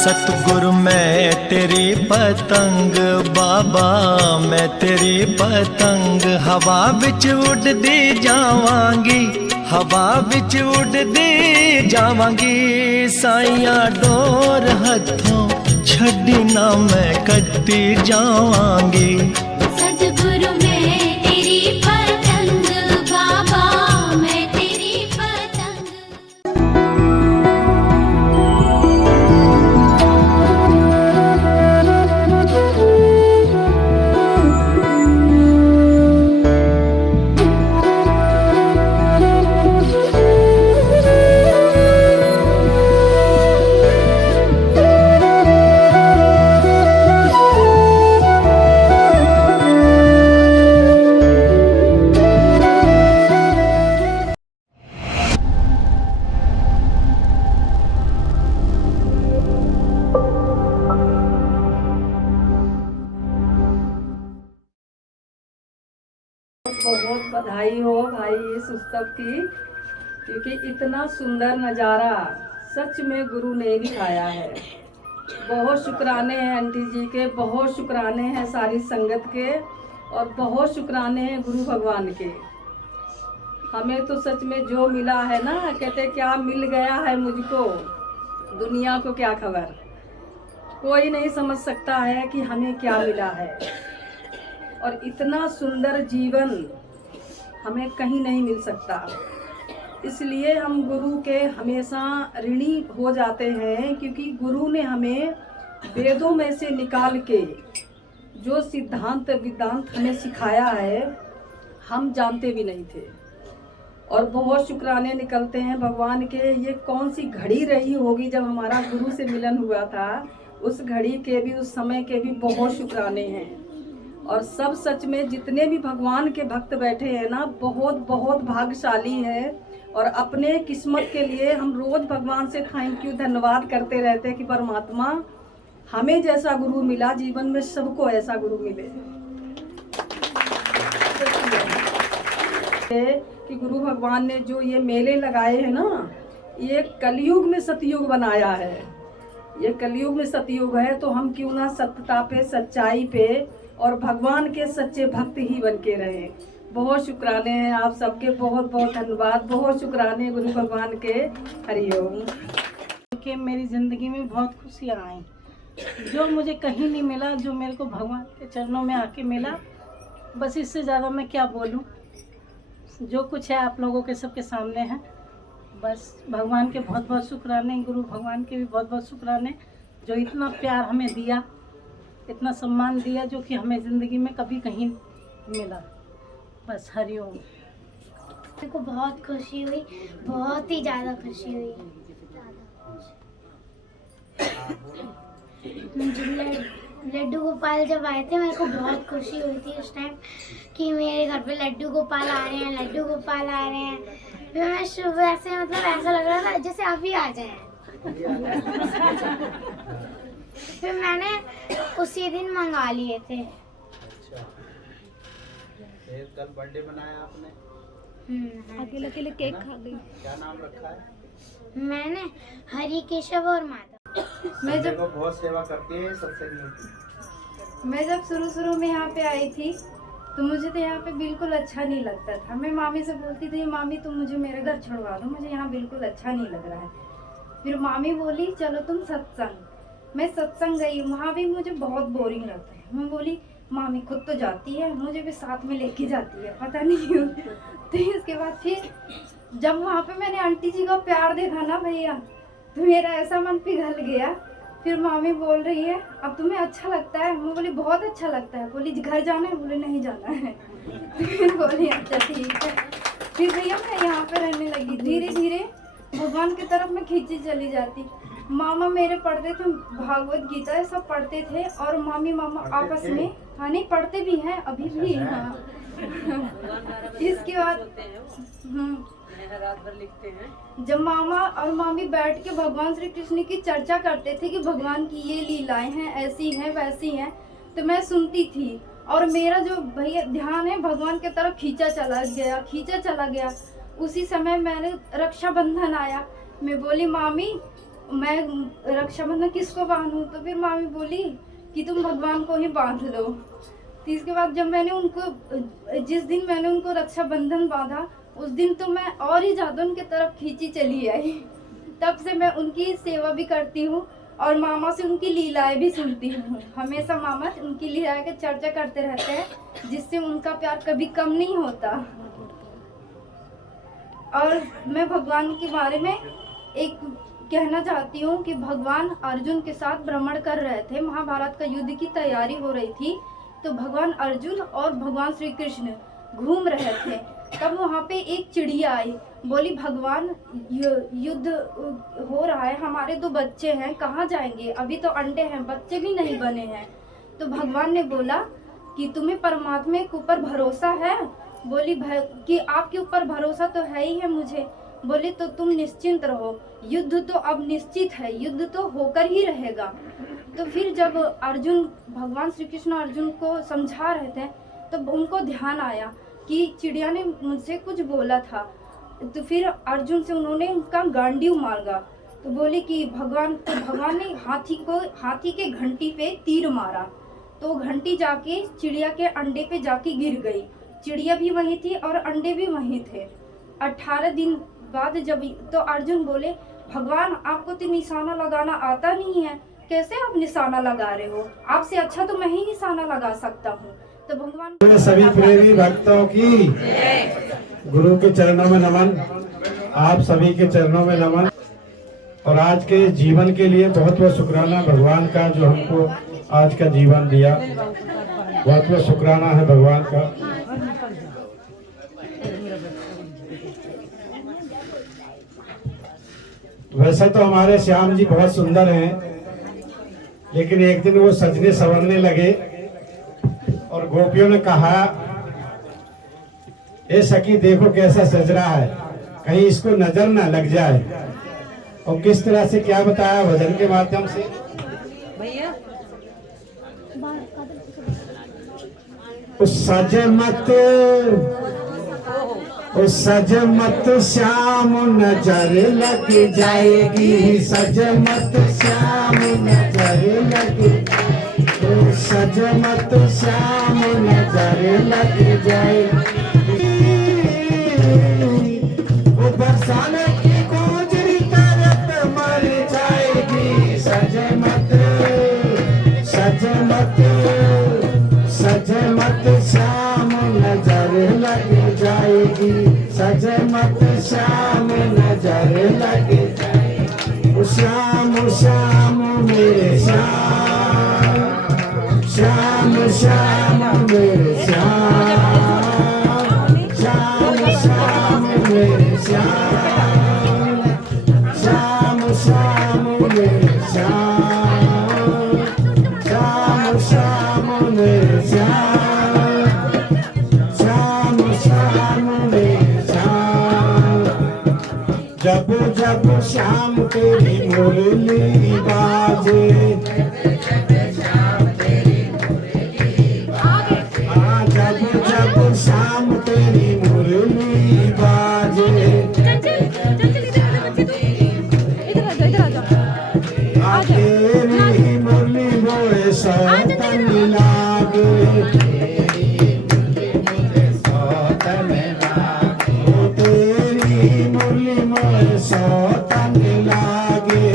सतगुरु मैं तेरी पतंग बाबा, मैं तेरी पतंग हवा बिच उड़दी जावांगी, हवा बिच उड़दी जावांगी। साइया डोर हथों छड़ी ना मैं कटती जावांगी। सतगुरु मैं तेरी पतंग बाबा, मैं तेरी पतंग। बहुत बधाई हो भाई इस उत्सव की, क्योंकि इतना सुंदर नज़ारा सच में गुरु ने दिखाया है। बहुत शुक्राने हैं आंटी जी के, बहुत शुक्राने हैं सारी संगत के, और बहुत शुक्राने हैं गुरु भगवान के। हमें तो सच में जो मिला है ना, कहते क्या मिल गया है मुझको, दुनिया को क्या खबर। कोई नहीं समझ सकता है कि हमें क्या मिला है, और इतना सुंदर जीवन हमें कहीं नहीं मिल सकता। इसलिए हम गुरु के हमेशा ऋणी हो जाते हैं, क्योंकि गुरु ने हमें वेदों में से निकाल के जो सिद्धांत विद्यांत हमें सिखाया है, हम जानते भी नहीं थे। और बहुत शुक्राने निकलते हैं भगवान के। ये कौन सी घड़ी रही होगी जब हमारा गुरु से मिलन हुआ था, उस घड़ी के भी, उस समय के भी बहुत शुक्राने हैं। और सब सच में जितने भी भगवान के भक्त बैठे हैं ना, बहुत बहुत भाग्यशाली है। और अपने किस्मत के लिए हम रोज भगवान से थैंक यू, धन्यवाद करते रहते हैं कि परमात्मा हमें जैसा गुरु मिला, जीवन में सबको ऐसा गुरु मिले। कि गुरु भगवान ने जो ये मेले लगाए हैं ना, ये कलयुग में सतयुग बनाया है। ये कलयुग में सतयुग है, तो हम क्यों ना सत्यता पे, सच्चाई पे और भगवान के सच्चे भक्त ही बन के रहे। बहुत शुक्राने हैं आप सबके, बहुत बहुत धन्यवाद, बहुत शुक्राने गुरु भगवान के। हरिओम। कि मेरी ज़िंदगी में बहुत खुशियाँ आई, जो मुझे कहीं नहीं मिला, जो मेरे को भगवान के चरणों में आके मिला। बस इससे ज़्यादा मैं क्या बोलूँ। जो कुछ है आप लोगों के सबके सामने है। बस भगवान के बहुत बहुत शुक्राने, गुरु भगवान के भी बहुत बहुत शुक्राने, जो इतना प्यार हमें दिया, इतना सम्मान दिया, जो कि हमें ज़िंदगी में कभी कहीं मिला। बस हरिओम। मेरे को बहुत खुशी हुई, बहुत ही ज़्यादा खुशी हुई। लड्डू गोपाल जब आए थे, मेरे को बहुत खुशी हुई थी उस टाइम कि मेरे घर पे लड्डू गोपाल आ रहे हैं, लड्डू गोपाल आ रहे हैं। फिर मैं सुबह से, मतलब ऐसा लग रहा था जैसे अभी आ जाए। फिर मैंने उसी दिन मंगा लिए थे। अच्छा, फिर कल बर्थडे मनाया आपने? अकेले अकेले केक खा गई। क्या नाम रखा है? मैंने हरि केशव और माधव। मैं जब बहुत सेवा करती है सत्संग में। मैं जब शुरू में यहाँ पे आई थी, तो मुझे तो यहाँ पे बिल्कुल अच्छा नहीं लगता था। मैं मामी से बोलती थी, मामी तुम मुझे मेरे घर छोड़वा दो, मुझे यहाँ बिल्कुल अच्छा नहीं लग रहा है। फिर मामी बोली चलो तुम सत्संग। मैं सत्संग गई, वहाँ भी मुझे बहुत बोरिंग लगता है। मैं बोली मामी खुद तो जाती है, मुझे भी साथ में लेके जाती है, पता नहीं क्यों। तो इसके बाद फिर जब वहाँ पे मैंने आंटी जी का प्यार देखा ना भैया, तो मेरा ऐसा मन पिघल गया। फिर मामी बोल रही है अब तुम्हें अच्छा लगता है? मैं बोली बहुत अच्छा लगता है। बोली घर जाना है? बोले नहीं जाना है। फिर बोली अच्छा ठीक है। फिर भैया मैं यहाँ पे रहने लगी। धीरे धीरे भगवान की तरफ मैं खींची चली जाती। मामा मेरे पढ़ते थे, भागवत गीता ये सब पढ़ते थे, और मामी मामा आपस में, हाँ नहीं पढ़ते भी हैं अभी भी। हाँ इसके बाद रात भर लिखते हैं। जब मामा और मामी बैठ के भगवान श्री कृष्ण की चर्चा करते थे कि भगवान की ये लीलाएं हैं, ऐसी हैं वैसी हैं, तो मैं सुनती थी। और मेरा जो भैया ध्यान है भगवान की तरफ खींचा चला गया। उसी समय मैंने रक्षाबंधन आया, मैं बोली मामी मैं रक्षाबंधन किसको बांधूं? तो फिर मामी बोली कि तुम भगवान को ही बांध लो। तो इसके बाद जब मैंने उनको, जिस दिन मैंने उनको रक्षाबंधन बांधा, उस दिन तो मैं और ही ज़्यादा उनके तरफ खींची चली आई। तब से मैं उनकी सेवा भी करती हूँ और मामा से उनकी लीलाएं भी सुनती हूँ। हमेशा मामा उनकी लीलाएं की चर्चा करते रहते हैं, जिससे उनका प्यार कभी कम नहीं होता। और मैं भगवान के बारे में एक कहना चाहती हूँ कि भगवान अर्जुन के साथ भ्रमण कर रहे थे, महाभारत का युद्ध की तैयारी हो रही थी, तो भगवान अर्जुन और भगवान श्री कृष्ण घूम रहे थे। तब वहाँ पे एक चिड़िया आई, बोली भगवान युद्ध हो रहा है, हमारे 2 बच्चे हैं, कहाँ जाएंगे? अभी तो अंडे हैं, बच्चे भी नहीं बने हैं। तो भगवान ने बोला कि तुम्हें परमात्मा के ऊपर भरोसा है? बोली कि आपके ऊपर भरोसा तो है ही है मुझे। बोले तो तुम निश्चिंत रहो, युद्ध तो अब निश्चित है, युद्ध तो होकर ही रहेगा। तो फिर जब अर्जुन, भगवान श्री कृष्ण अर्जुन को समझा रहे थे, तो उनको ध्यान आया कि चिड़िया ने मुझसे कुछ बोला था। तो फिर अर्जुन से उन्होंने उनका गांडीव मांगा। तो बोले कि भगवान ने हाथी के घंटी पे तीर मारा, तो घंटी जाके चिड़िया के अंडे पे जाके गिर गई। चिड़िया भी वहीं थी और अंडे भी वहीं थे। 18 दिन बाद जब, तो अर्जुन बोले भगवान आपको तो निशाना लगाना आता नहीं है, कैसे आप निशाना लगा रहे हो? आपसे अच्छा तो मैं ही निशाना लगा सकता हूँ। तो भगवान सभी प्रेमी भक्तों की गुरु के चरणों में नमन, आप सभी के चरणों में नमन। और आज के जीवन के लिए बहुत बहुत शुक्राना भगवान का, जो हमको आज का जीवन दिया। बहुत बहुत शुक्राना है भगवान का। वैसे तो हमारे श्याम जी बहुत सुंदर हैं, लेकिन एक दिन वो सजने संवरने लगे और गोपियों ने कहा, ए सखी देखो कैसा सज रहा है, कहीं इसको नजर ना लग जाए। और किस तरह से क्या बताया भजन के माध्यम से। सज मत श्याम नजर लग जाएगी, सज मत श्याम नजर लग, सज मत श्याम नजर लग जाएगी। वो बरसाने की गोजरी तरफ मर जाएगी, सज मत श्याम नजर लग जाएगी, सज मत श्याम नजर लग जाएगी। श्याम श्याम मेरे श्याम, श्याम श्याम मेरे श्याम, श्याम श्याम मेरे श्याम, श्याम श्याम मेरे श्याम, श्याम श्याम मेरे श्याम, श्याम श्याम मेरे श्याम। जब जब श्याम तेरी मुरली बाजे, शाम तेरी मुरली बाजे, तेरी मुरली मोए सौतन लागे, तेरी मुरली मोए सौतन लागे।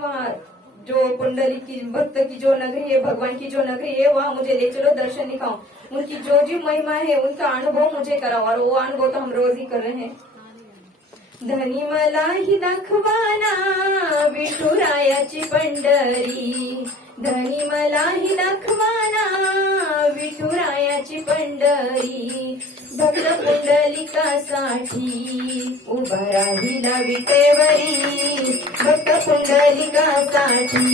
वहाँ जो पुंडली की भक्त की जो नगरी है, भगवान की जो नगरी है, वहाँ मुझे ले चलो, दर्शन दिखाओ, उनकी जो जो महिमा है उनका अनुभव मुझे कराओ। और वो अनुभव तो हम रोज ही कर रहे हैं। धनी मला ही दाखवाना विठुरायाची पंढरी, धनी मला ही दाखवाना विठुरायाची पंढरी, भक्त पुंडलिकासाठी उभा राहिला विटेवरी, भक्त पुंडलिकासाठी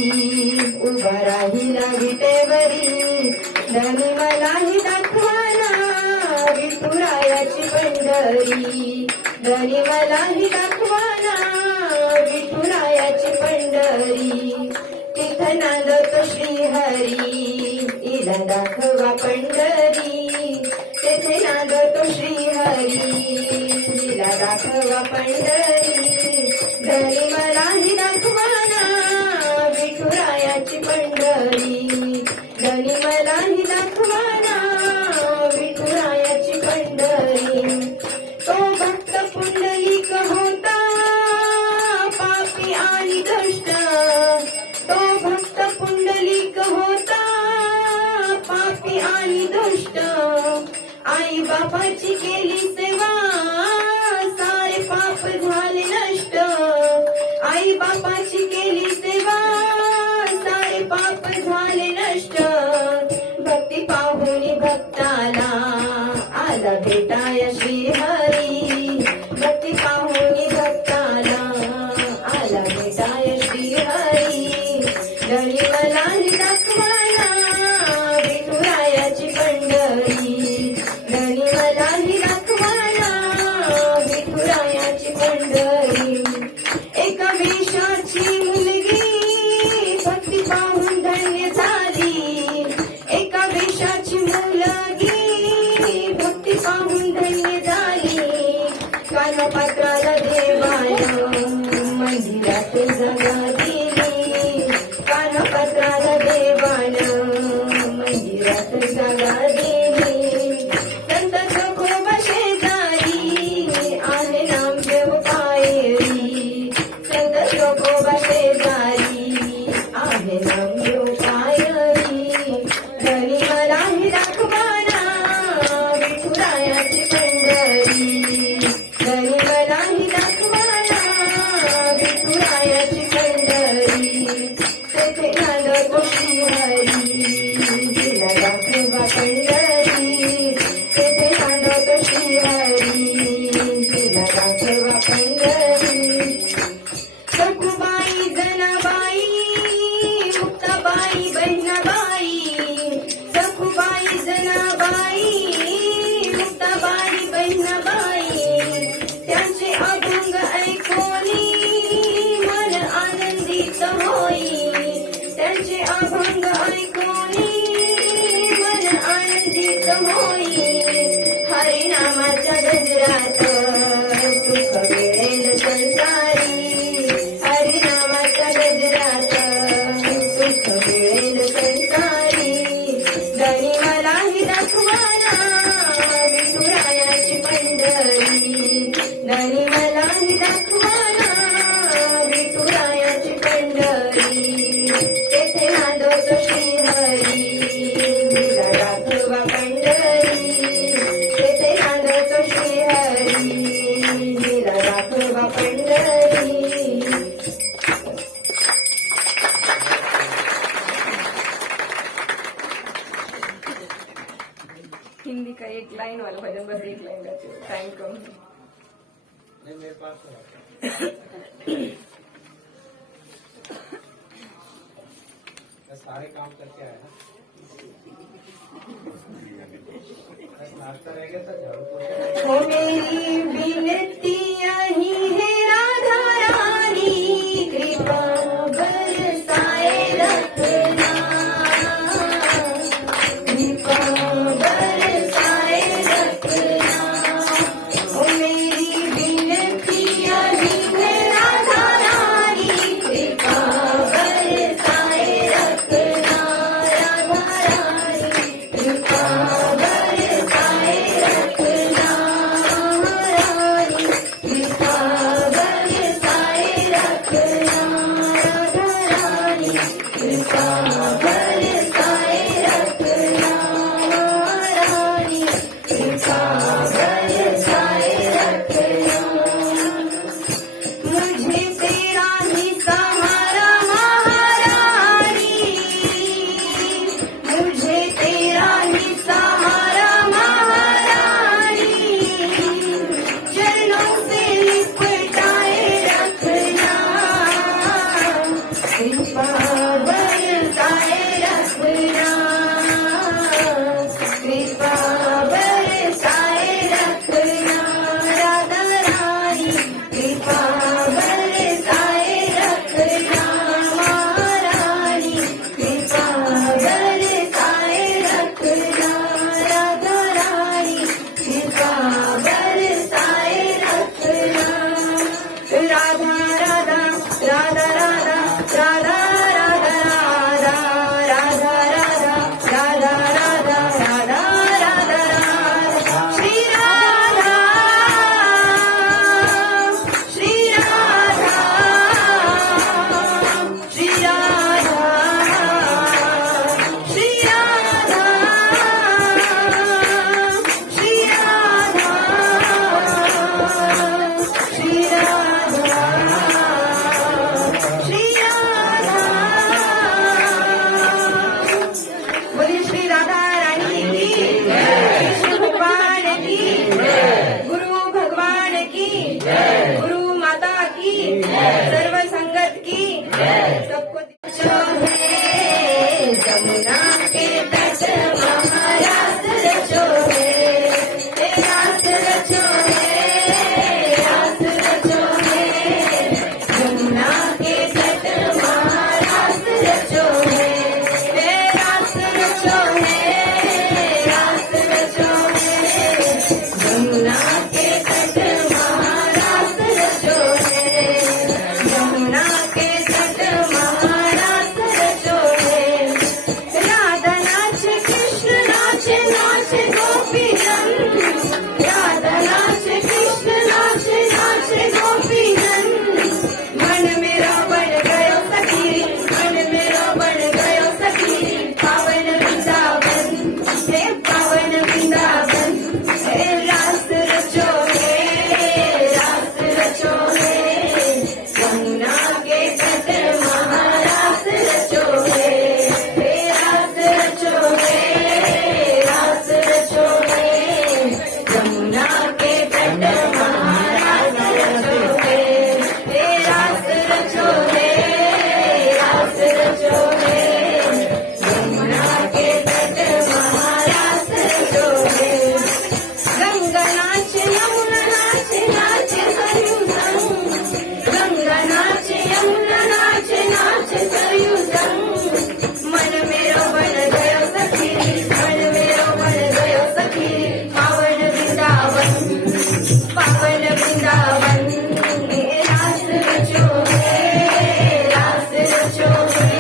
उभा राहिला विटेवरी, धनी मला ही दाखवाना विठुरायाची पंढरी, धनी मला ही दाखवाना विठुरायाची पंढरी, तिथं नांदतो श्रीहरी इला दाखवा पंढरी, तेथे नांदतो श्रीहरी इला दाखवा पंढरी, धनी मला ही दाखवाना विठुरायाची पंढरी, धनी मला ही दाखवाना विठुरायाची पंढरी, तो भक्त पुंडलिक होता पापी आणि दुष्ट, तो भक्त पुंडलिक होता पापी आणि दुष्ट, आई बापाची केली सेवा सारे पाप झाले नष्ट, आई बापाची केली सेवा सारे पाप झाले नष्ट, भक्ती पाहुनी भक्ताला आला भेटाया श्रीहरी, भक्ती पाहुनी भक्ताला आला भेटाया श्रीहरी, धनी मला ही दाखवाना विठुरायाची पंढरी, धनी मला ही दाखवाना विठुरायाची पंढरी, एका वेशाची मुलगी भक्ती पाहून धन्य झाली, एका वेशाची मुलगी भक्ती पाहून धन्य झाली, कानपात्राला देवानं मंदिरात जागा दिली, कानपात्राला देवानं मंदिरात जागा दिली, संत तुकोबा शेजारी आहे नामदेव पायरी, संत तुकोबा शेजारी आहे नामदेव पायरी, धनी मला ही दाखवाना विठुरायाची पंढरी, धनी मला ही दाखवाना विठुरायाची पंढरी, तेथे नांदतो श्रीहरी तिला दाखवा पंढरी, तेथे नांदतो श्रीहरी तिला दाखवा पंढरी, सखुबाई जनाबाई मुक्ताबाई बहिणाबाई, सखुबाई जनाबाई मुक्ताबाई बहिणाबाई, त्यांचे अभंग ऐकोनी मन आनंदित होई, त्यांचे अभंग ऐकोनी मन आनंदित होई, हरिनामाच्या गजरात सुख मिळेल संसारी, हरिनामाच्या गजरात सुख मिळेल संसारी, धनी मला ही दाखवाना विठुरायाची पंढरी, धनी मला ही दाखवाना विठुरायाची पंढरी, तेथे नांदतो श्रीहरी तिला दाखवा पंढरी, तेथे नांदतो श्रीहरी तिला दाखवा पंढरी. हिंदी का एक लाइन वाला भजन, बस एक लाइन गाती हूँ, टाइम कम है. नहीं मेरे पास तो है। मैं सारे काम करके आया ना, बस नाश्ता रह गया था, झाड़ू पोछा हो मेरी विनती यही है राधा रानी, कृपा बरसाए रखना, कृपा बरसाए रखना, हो मेरी विनती यही है राधा रानी, कृपा बरसाए रखना, राधा रानी कृपा बरसाए रखना, रानी कृपा सबको जमुना के तट महाराज रचो है, रास रचो है, रास रचो है। जमुना के तट महाराज रचो है, रास रचो है, रास रचो है। जमुना के तट महाराज रचो है, जमुना के तट महाराज रचो है। राधा नाच कृष्ण नाच नाच गोपी जन, राधा नाच कृष्ण नाच नाच गोपी जन। मन मेरा बन गयो सखी, मन मेरा बन गयो सखी। पावन वृंदावन हे पावन वृंदावन, हे रास रचो है, रास रचो है। जमुना के तट महारास रचो है, हे रास रचो है, रास रचो है। जमुना के तट महारास रचो है, हे रास रचो है, रास रचो है। जमुना के तट महारास रचो है। गंगा नाच यमुना नाच नाच सरयू संग, गंगा नाच यमुना नाच नाच सरयू संग। मन मेरो बन गयो सखी, मन मेरो बन गयो सखी। पावन वृंदावन, पावन वृंदावन, हे रास रचो है, रास रचो है।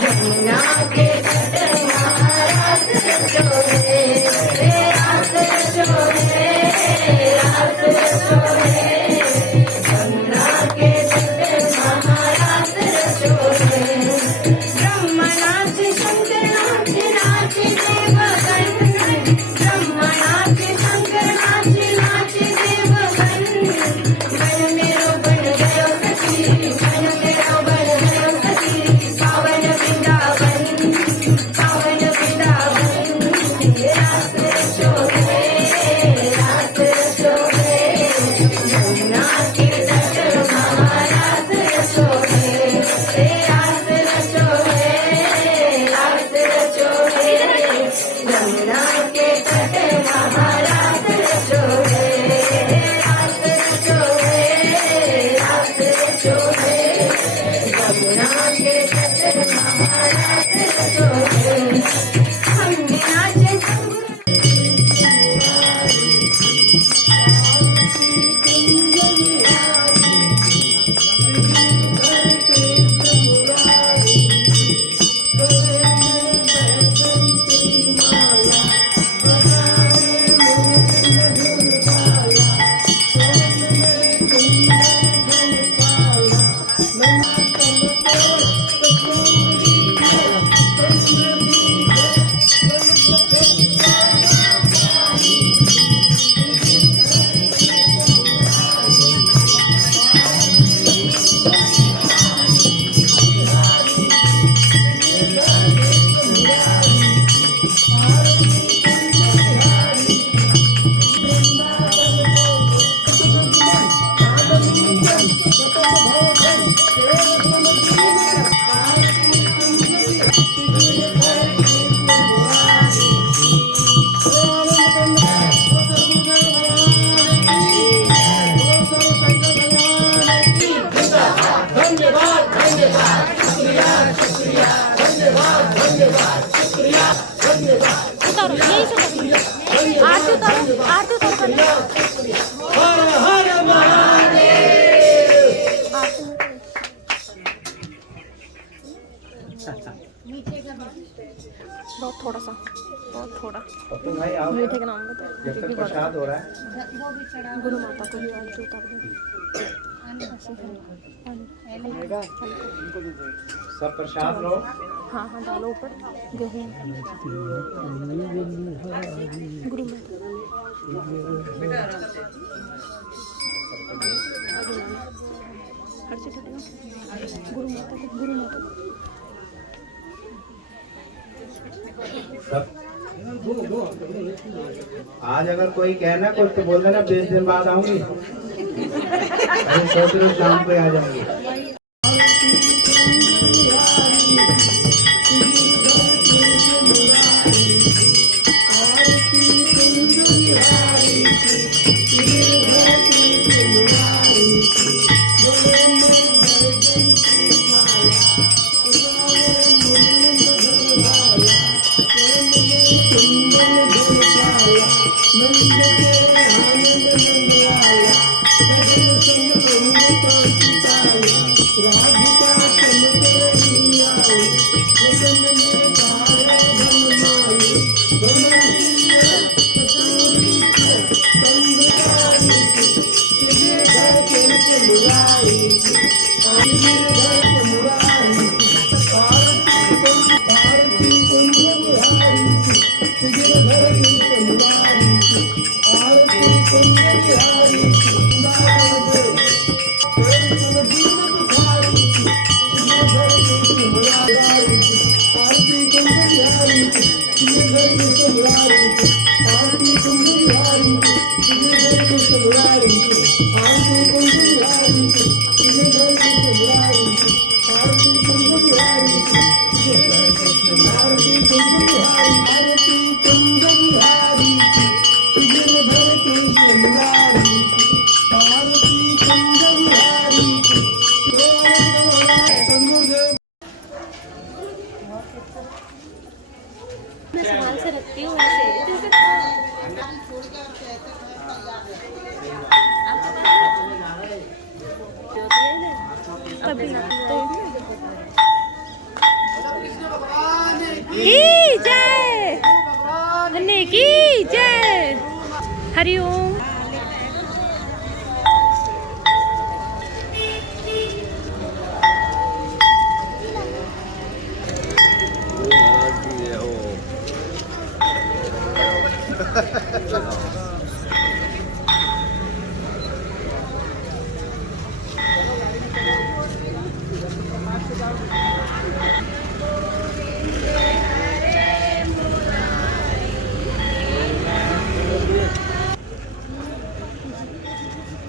जमुना के तट महारास रचो है, हे रास रचो है, रास रचो है। जमुना के तट महारास रचो है। ब्रह्म नाच शंकर नाच नाच देवगन, ब्रह्म नाच शंकर नाच नाच देवगन। मन मेरो बन गयो सखी, मन मेरो बन गयो सखी। पावन वृंदावन, पावन वृंदावन, हे रास रचो है, रास रचो है। जमुना के तट महारास रचो है, हे रास रचो है, रास रचो है। जमुना के तट महारास रचो है, रास रचो है, रास रचो है। जमुना के तट महारास रचो है। हम भी नाचे बहुत थोड़ा सा, बहुत थोड़ा। तुम भाई आओ, मीठे के नाम में तो जब तक प्रसाद हो रहा है। गुरु माता को भी आज उतार दो। सब प्रसाद लो। हाँ हाँ डालो ऊपर गेहूँ। गुरु माता हर चीज गुरु माता को, गुरु माता को। आज अगर कोई कहना कुछ तो बोल देना, 20 दिन बाद आऊंगी। अरे सोच रहे शाम को आ जाऊंगी। कभी की जय, धन्य की जय, हरिओम।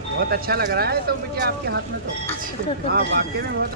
बहुत अच्छा लग रहा है तो बेटे आपके हाथ में तो हाँ वाकई में बहुत